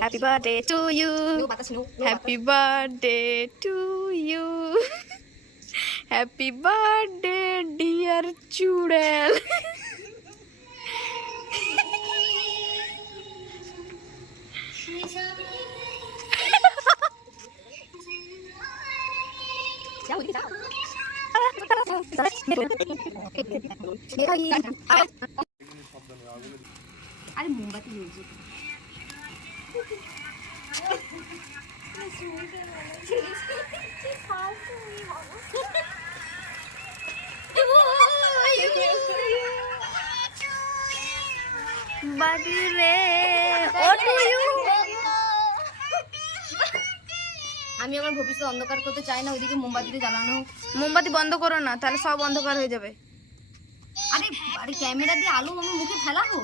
Happy birthday to you, happy birthday to you, happy birthday dear চুড়েল। আরে মোমবাতি জ্বলছে। বাড়ি রে ও টু ইউ। আমি আমার ভবিষ্যৎ অন্ধকার করতে চাই না, ওইদিকে মোমবাতিতে জ্বালানো। মোমবাতি বন্ধ করো না, তাহলে সব অন্ধকার হয়ে যাবে। আরে আরে ক্যামেরা দিয়ে আলো আমার মুখে ফেলাবো।